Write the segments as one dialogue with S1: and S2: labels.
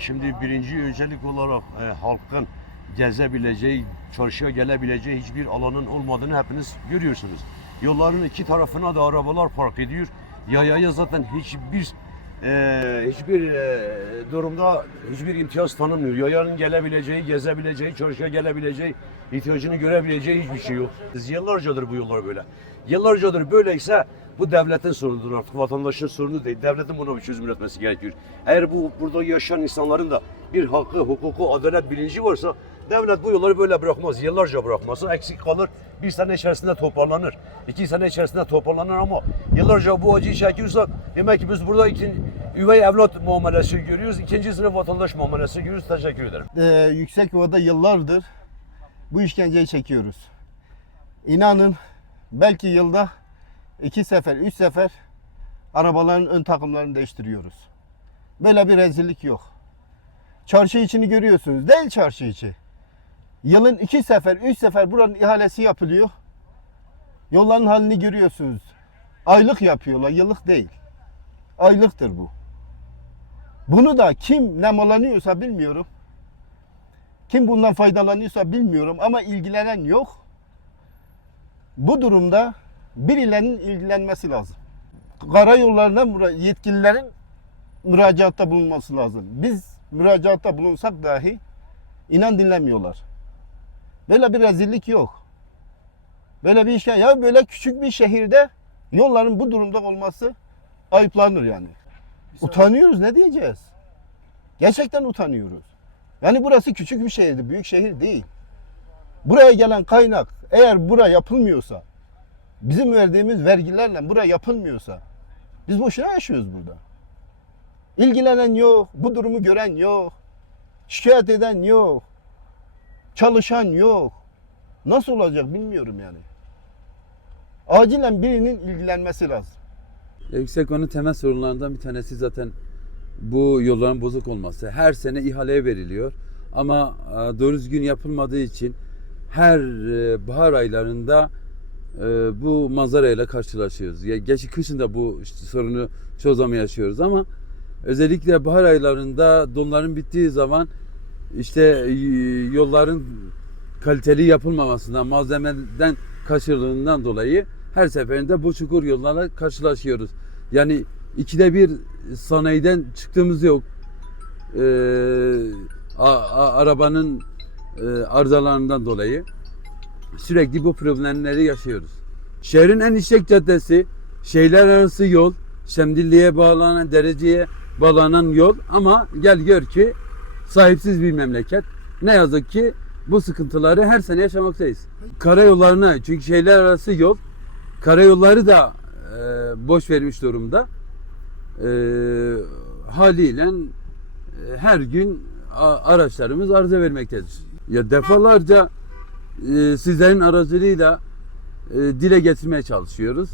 S1: şimdi birinci öncelik olarak e, halkın gezebileceği, çarşıya gelebileceği hiçbir alanın olmadığını hepiniz görüyorsunuz. Yolların iki tarafına da arabalar park ediyor. Yayaya zaten hiçbir e, hiçbir e, durumda hiçbir imtiyaz tanımıyor. Yayanın gelebileceği, gezebileceği, çarşıya gelebileceği, ihtiyacını görebileceği hiçbir şey yok. Yıllarcadır bu yollar böyle. Yıllarcadır böyleyse bu devletin sorunudur artık vatandaşın sorunu değil. Devletin buna bir çözüm üretmesi gerekiyor. Eğer bu burada yaşayan insanların da bir hakkı, hukuku, adalet bilinci varsa devlet bu yolları böyle bırakmaz. Yıllarca bırakmaz. Eksik kalır. Bir sene içerisinde toparlanır. iki sene içerisinde toparlanır ama yıllarca bu acıyı çekiyorsa demek ki biz burada ikinci, üvey evlat muamelesi görüyoruz. ikinci sınıf vatandaş muamelesi görüyoruz. Teşekkür ederim.
S2: Ee, yüksek Ova'da yıllardır bu işkenceyi çekiyoruz. İnanın belki yılda iki sefer, üç sefer arabaların ön takımlarını değiştiriyoruz. Böyle bir rezillik yok. Çarşı içini görüyorsunuz. Değil çarşı içi. Yılın iki sefer, üç sefer buranın ihalesi yapılıyor. Yolların halini görüyorsunuz. Aylık yapıyorlar, yıllık değil. Aylıktır bu. Bunu da kim nemalanıyorsa bilmiyorum. Kim bundan faydalanıyorsa bilmiyorum ama ilgilenen yok. Bu durumda birilerinin ilgilenmesi lazım. Karayollarına yetkililerin müracaatta bulunması lazım. Biz müracaatta bulunsak dahi inan dinlemiyorlar. Böyle bir rezillik yok. Böyle bir işken ya böyle küçük bir şehirde yolların bu durumda olması ayıplanır yani. Utanıyoruz ne diyeceğiz? Gerçekten utanıyoruz. Yani burası küçük bir şehirdi, büyük şehir değil. Buraya gelen kaynak eğer bura yapılmıyorsa, bizim verdiğimiz vergilerle bura yapılmıyorsa, biz boşuna yaşıyoruz burada. İlgilenen yok, bu durumu gören yok, şikayet eden yok, çalışan yok. Nasıl olacak bilmiyorum yani. Acilen birinin ilgilenmesi lazım.
S3: Yüksekova'nın temel sorunlarından bir tanesi zaten bu yolların bozuk olması. Her sene ihaleye veriliyor ama e, doğru düzgün yapılmadığı için her e, bahar aylarında e, bu manzarayla karşılaşıyoruz. Ya, Gerçi kışın da bu sorunu çoğu zaman yaşıyoruz ama özellikle bahar aylarında donların bittiği zaman işte e, yolların kaliteli yapılmamasından, malzemeden kaçırıldığından dolayı her seferinde bu çukur yollarla karşılaşıyoruz. Yani ikide bir sanayiden çıktığımız yok. Ee, a- a- arabanın e, arızalarından dolayı sürekli bu problemleri yaşıyoruz. Şehrin en işlek caddesi, şehirler arası yol, Şemdilli'ye bağlanan, Derece'ye bağlanan yol ama gel gör ki sahipsiz bir memleket. Ne yazık ki bu sıkıntıları her sene yaşamaktayız. Karayollarına çünkü şehirler arası yol karayolları da e, boş vermiş durumda. E, haliyle e, her gün araçlarımız arıza vermektedir. Ya defalarca e, sizlerin aracılığıyla e, dile getirmeye çalışıyoruz.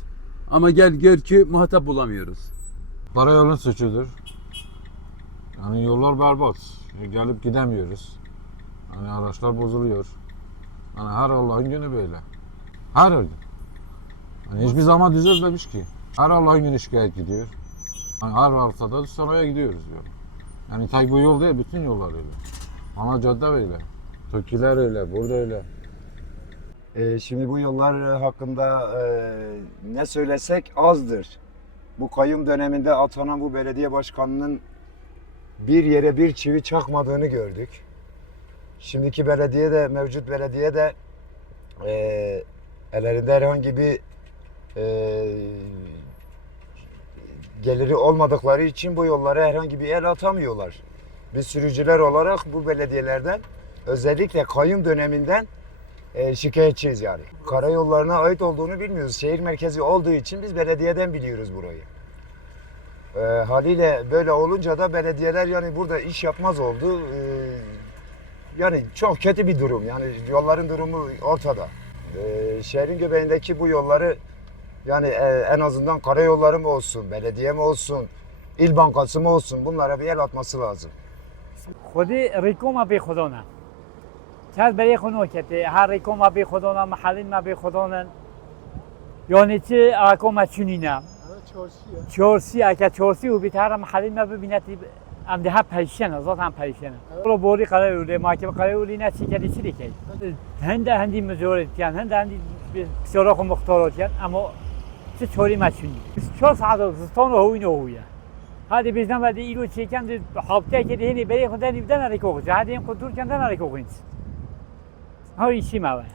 S3: Ama gel gör ki muhatap bulamıyoruz.
S4: Karayolun suçudur. Yani yollar berbat. Gelip gidemiyoruz. Hani araçlar bozuluyor. Hani her Allah'ın günü böyle. Her gün. Hani hiçbir zaman düzelmemiş ki. Her Allah'ın günü şikayet gidiyor. Hani her haftada sonraya gidiyoruz yol. Yani tek bu yol değil, bütün yollar öyle. Ana cadde öyle. Tökiler öyle, burada öyle.
S5: Ee, şimdi bu yollar hakkında e, ne söylesek azdır. Bu kayyum döneminde atanan bu belediye başkanının bir yere bir çivi çakmadığını gördük. Şimdiki belediye de mevcut belediye de e, ellerinde herhangi bir e, geliri olmadıkları için bu yollara herhangi bir el atamıyorlar. Biz sürücüler olarak bu belediyelerden özellikle kayyum döneminden e, şikayetçiyiz yani. Karayollarına ait olduğunu bilmiyoruz. Şehir merkezi olduğu için biz belediyeden biliyoruz burayı. E, haliyle böyle olunca da belediyeler yani burada iş yapmaz oldu. E, yani çok kötü bir durum. Yani yolların durumu ortada. E, şehrin göbeğindeki bu yolları yani e, en azından karayolları mı olsun, belediye mi olsun, il bankası mı olsun bunlara bir el atması lazım.
S6: خودی ریکو ما بی خدانه چند برای خونو کتی هر ریکو ما بی خدانه محلین ما بی خدانن یعنی چه اکو ما چونینه چورسی اکا چورسی و بیتر محلین ما ببینتی ام ده پریشان ذات هم پریشان رو بوری قرار ولی محکمه قرار ولی نه چی کردی چی دیگه هند هندی مزورت کن هند هندی سراخ مختارات کن اما چه چوری مچونی چهار ساعت زستان و هوی نهویه هذه bizden verdi ilo çeken de hafta ki de beri kudan ibden ariko kuca hadi en kudur kenden ariko kuinç. how is she, way?